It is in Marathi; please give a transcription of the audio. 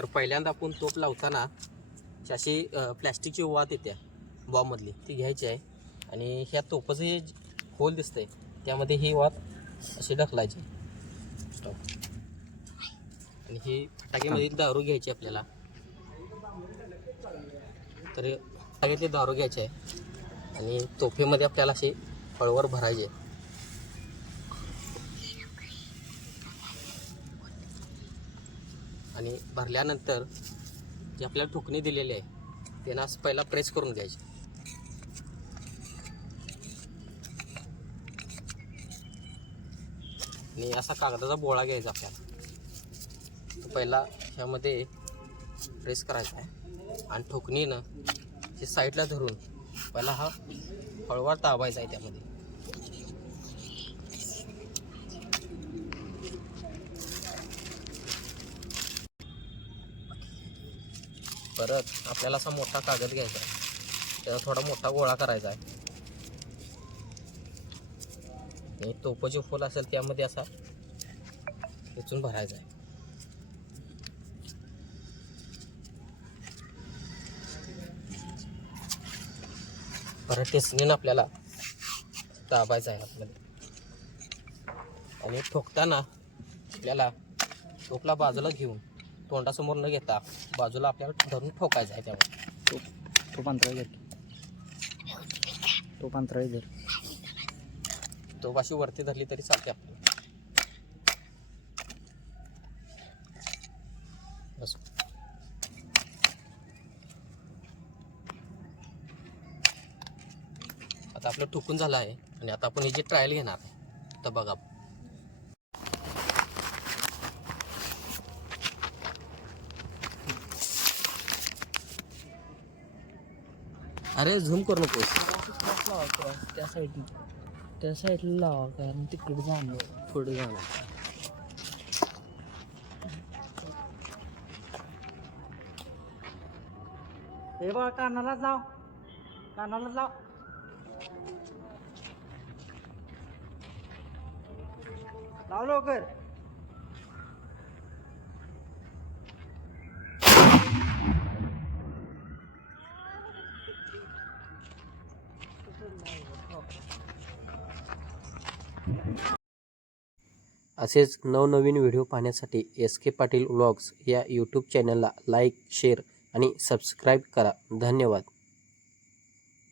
तर पहिल्यांदा आपण तोप लावताना अशी प्लॅस्टिकची वात येते बॉम्बमधली ती घ्यायची आहे आणि ह्या तोपाचं हे होल दिसतंय त्यामध्ये ही वात अशी ढकलायची आणि ही फटाक्यामध्ये दारू घ्यायची आपल्याला. तर फटाक्यातली दारू घ्यायची आहे आणि तोफेमध्ये आपल्याला अशी फळवर भरायचे आणि भरल्यानंतर जे आपल्याला ठोकणी दिलेली आहे त्यांना असं पहिला प्रेस करून घ्यायचे आणि असा कागदाचा बोळा घ्यायचा आपल्याला. पहिला ह्यामध्ये प्रेस करायचा आहे आणि ठोकणीनं हे साईडला धरून पहिला हा हळूवार दाबायचा आहे त्यामध्ये. परत आपल्याला असा मोठा कागद घ्यायचा आहे त्याचा थोडा मोठा गोळा करायचा आहे आणि तोपाची फूल असेल त्यामध्ये असा खेचून भरायचा आहे. परत टेसनीनं आपल्याला दाबायचं आहे आतमध्ये आणि ठोकताना आपल्याला टोपला बाजूला घेऊन तोंडासमोर न घेता बाजूला आपल्याला धरून ठोकायचं आहे त्यामध्ये. तो अंतराळी धर तो अशी वरती धरली तरी चालते आपल्याला. बस आता आपलं ठोकून झालं आहे आणि आता आपण ही जी ट्रायल घेणार आहे तर बघा. अरे झूम करू नकोस. त्या साईडला लावा कारण तिकडे जाणार पुढे जाणार. हे बघा कानाला लाव लाव लवकर. असेच नवनवीन व्हिडिओ पाहण्यासाठी SK पाटील व्लॉग्स या यूट्यूब चॅनलला लाईक, शेअर आणि सबस्क्राईब करा. धन्यवाद.